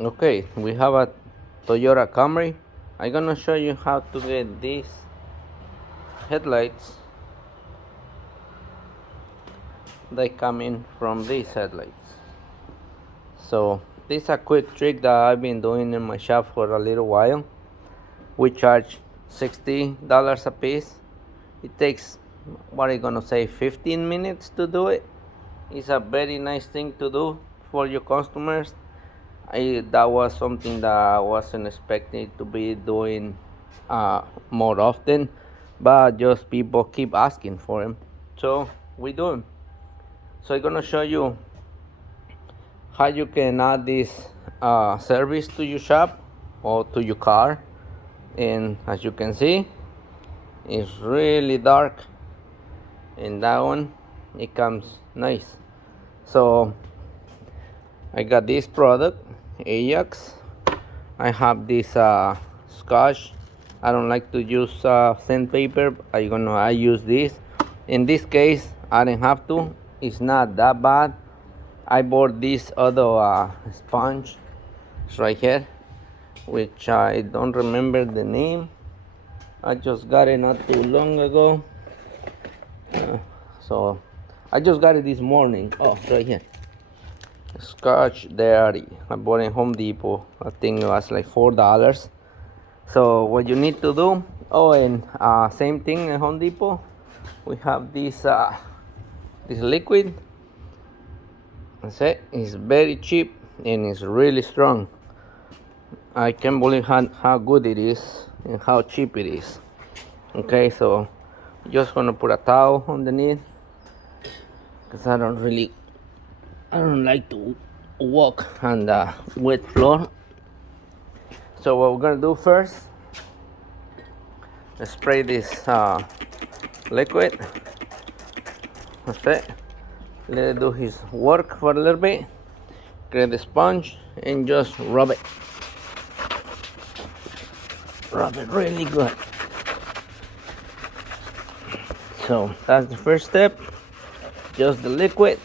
Okay, we have a Toyota Camry. I'm gonna show you how to get these headlights. They come in from these headlights. So this is a quick trick that I've been doing in my shop for a little while. We charge $60 a piece. It takes, what are you gonna say, 15 minutes to do it. It's a very nice thing to do for your customers. That was something that I wasn't expecting to be doing more often, but just people keep asking for them, so we do them. So I'm gonna show you how you can add this service to your shop or to your car. And as you can see, it's really dark, and that one, it comes nice. So I got this product, Ajax. I have this scotch. I don't like to use sandpaper. I use this. In this case, I didn't have to. It's not that bad. I bought this other sponge. It's right here, which I don't remember the name. I just got it not too long ago. So I just got it this morning. Oh, right here. Scotch Daddy. I bought it in Home Depot. I think it was like $4. So what you need to do, oh, and same thing in Home Depot, we have this this liquid. That's it. It's very cheap and it's really strong. I can't believe how good it is and how cheap it is. Okay, so just gonna put a towel underneath because I don't like to walk on the wet floor. So what we're gonna do first, let's spray this liquid. That's it. Let it do his work for a little bit. Get the sponge and just rub it. Rub it really good. So that's the first step. Just the liquid.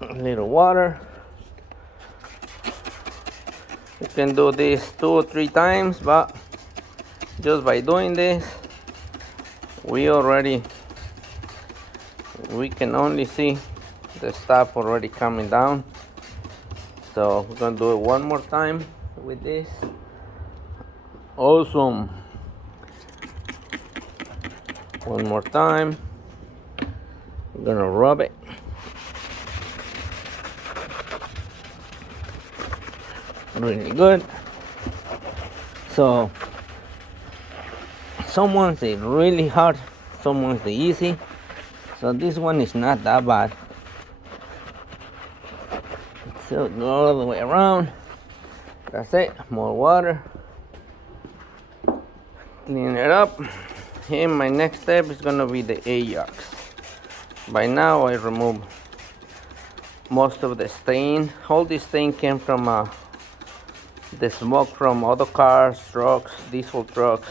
A little water. You can do this 2 or 3 times, but just by doing this, we can only see the stuff already coming down. So we're gonna do it one more time with this. Awesome. One more time. We're gonna rub it. Really good. So some ones is really hard, some ones are easy. So this one is not that bad. So go all the way around. That's it. More water. Clean it up. And my next step is gonna be the Ajax. By now I removed most of the stain. All this stain came from the smoke from other cars, trucks, diesel trucks.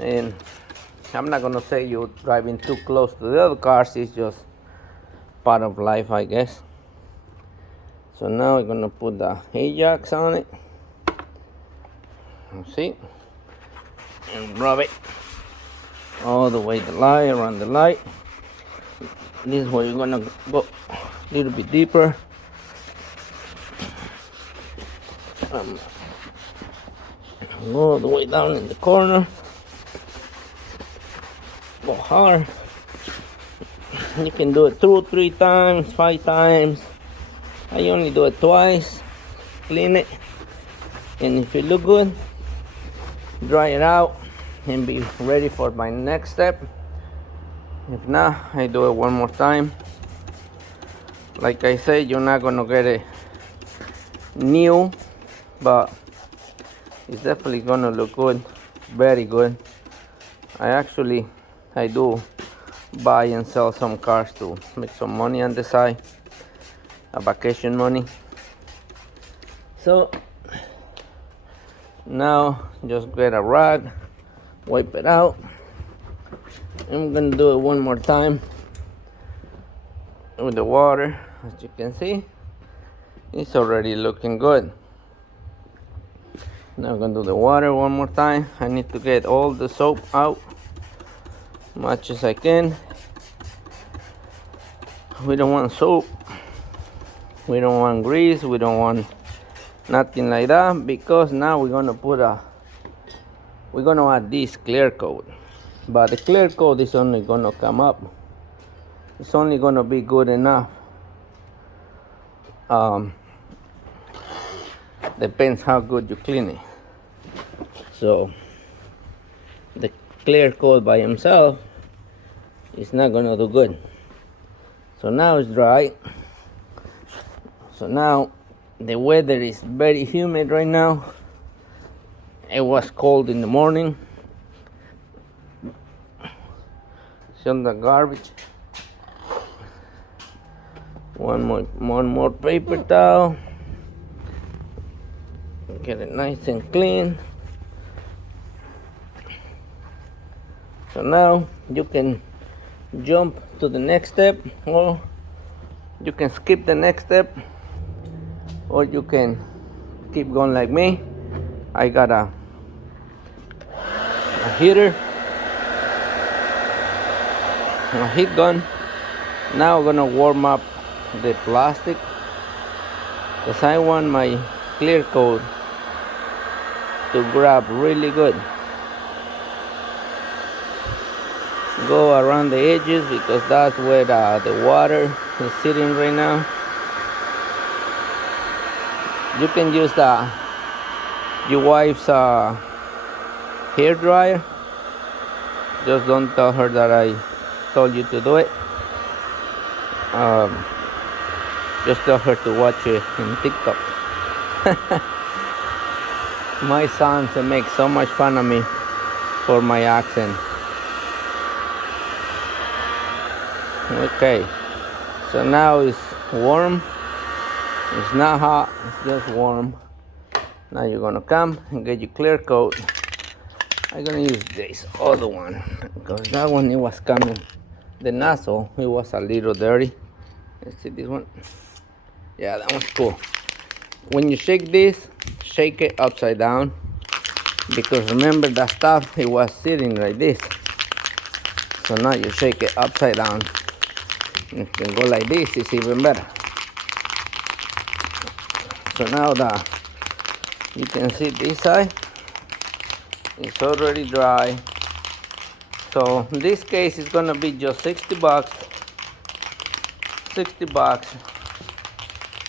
And I'm not gonna say you're driving too close to the other cars, it's just part of life, I guess. So now we're gonna put the Ajax on it. See? And rub it all the way the light, around the light. This is where you're gonna go a little bit deeper. All the way down in the corner. Go hard. You can do it 2, 3 times, 5 times. I only do it twice. Clean it, and if it look good, dry it out and be ready for my next step. If not, I do it one more time. Like I said, you're not gonna get it new, but it's definitely gonna look good, very good. I do buy and sell some cars to make some money on the side, a vacation money. So now just get a rag, wipe it out. I'm gonna do it one more time. with the water. As you can see, it's already looking good. Now I'm gonna do the water one more time. I need to get all the soap out much as I can. We don't want soap, we don't want grease, we don't want nothing like that, because now we're gonna add this clear coat. But the clear coat is only gonna come up, it's only gonna be good enough. Depends how good you clean it. So the clear coat by himself is not gonna do good. So now it's dry. So now the weather is very humid right now. It was cold in the morning. It's on the garbage. One more paper towel. Get it nice and clean. So now you can jump to the next step, or you can skip the next step, or you can keep going like me. I got a heater, a heat gun. Now I'm gonna warm up the plastic, because I want my clear coat to grab really good. Go around the edges, because that's where the water is sitting right now. You can use your wife's hair dryer. Just don't tell her that I told you to do it. Just tell her to watch it in TikTok. My sons make so much fun of me for my accent. Okay, so now it's warm. It's not hot, it's just warm. Now you're gonna come and get your clear coat. I'm gonna use this other one, because that one, it was coming, the nozzle, it was a little dirty. Let's see this one. Yeah, that one's cool. When you shake this, shake it upside down, because remember that stuff, it was sitting like this. So now you shake it upside down. If you can go like this, it's even better. So now you can see this side, it's already dry. So in this case, it's gonna be just 60 bucks. 60 bucks.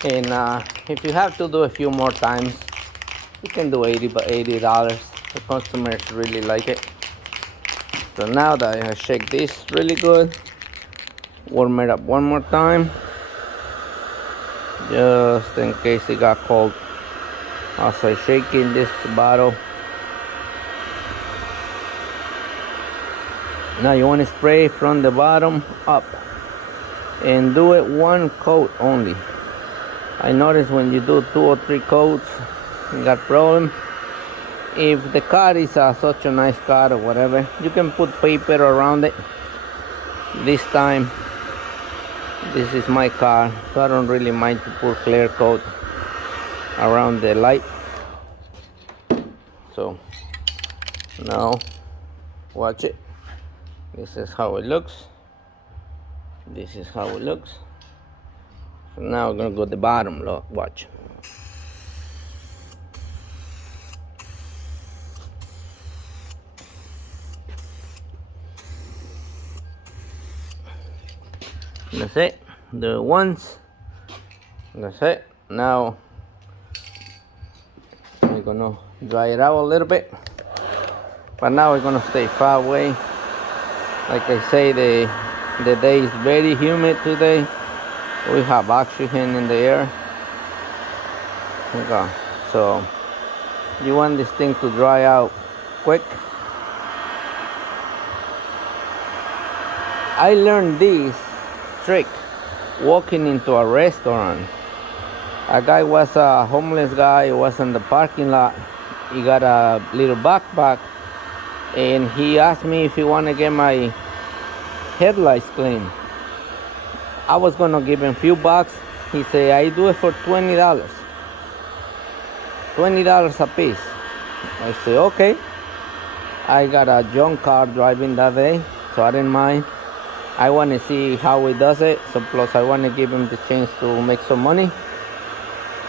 And if you have to do a few more times, you can do $80. The customers really like it. So now that I shake this really good, warm it up one more time, just in case it got cold. Also shaking this bottle. Now you want to spray from the bottom up, and do it one coat only. I notice when you do 2 or 3 coats, you got problem. If the card is such a nice card or whatever, you can put paper around it. This time, this is my card, so I don't really mind to put clear coat around the light. So now watch it. This is how it looks. This is how it looks. So now we're gonna go to the bottom. Look, watch. That's it. Do it once. That's it. Now we're gonna dry it out a little bit. But now we're gonna stay far away. Like I say, the day is very humid today. We have oxygen in the air. Okay. So you want this thing to dry out quick. I learned this trick walking into a restaurant. A guy was a homeless guy, was in the parking lot. He got a little backpack, and he asked me if he want to get my headlights clean. I was gonna give him a few bucks. He said, I do it for $20. $20 a piece. I say, okay. I got a junk car driving that day, so I didn't mind. I want to see how he does it. So plus I want to give him the chance to make some money.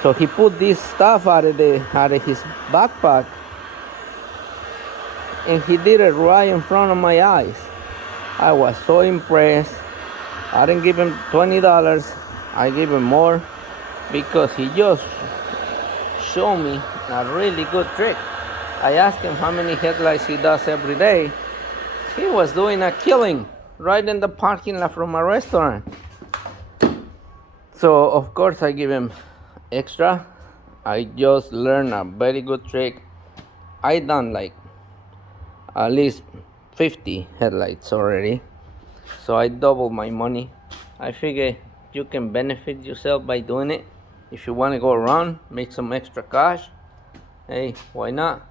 So he put this stuff out of his backpack, and he did it right in front of my eyes. I was so impressed. I didn't give him $20. I gave him more because he just showed me a really good trick. I asked him how many headlights he does every day. He was doing a killing right in the parking lot from a restaurant. So of course I give him extra. I just learned a very good trick. I done like at least 50 headlights already. So I doubled my money. I figure you can benefit yourself by doing it. If you want to go around, make some extra cash, hey, why not?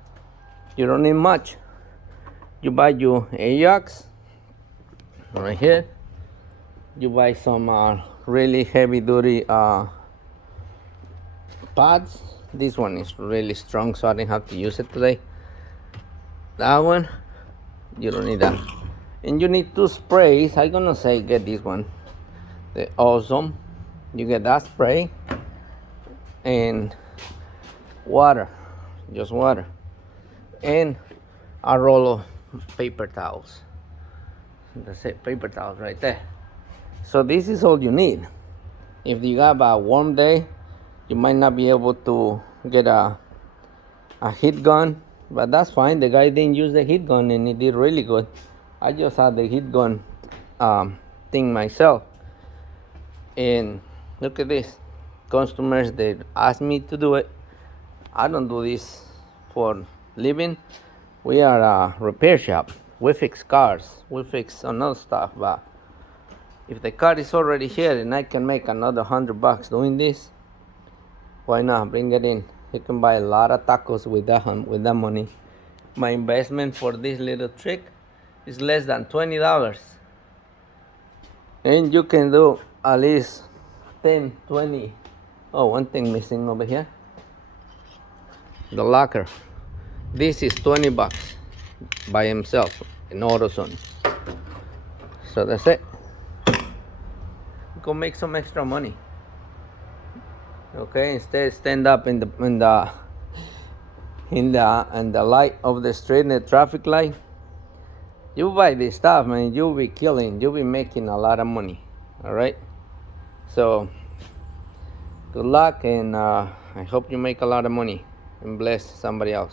You don't need much. You buy your Ajax right here. You buy some really heavy duty pads. This one is really strong, so I didn't have to use it today. That one, you don't need that. And you need 2 sprays. I'm gonna say get this one, the Awesome. You get that spray and water, just water, and a roll of paper towels. That's it, paper towels right there. So this is all you need. If you have a warm day, you might not be able to get a heat gun, but that's fine. The guy didn't use the heat gun and he did really good. I just had the heat gun thing myself. And look at this. Customers, they ask me to do it. I don't do this for living. We are a repair shop. We fix cars. We fix another stuff, but if the car is already here and I can make another $100 doing this, why not? Bring it in. You can buy a lot of tacos with that money. My investment for this little trick is less than $20. And you can do at least 10, 20. Oh, one thing missing over here. The locker. This is $20 by himself in AutoZone. So that's it. Go make some extra money. Okay, instead stand up in the light of the street, in the traffic light. You buy this stuff, man, you'll be making a lot of money. All right, so good luck, and I hope you make a lot of money and bless somebody else.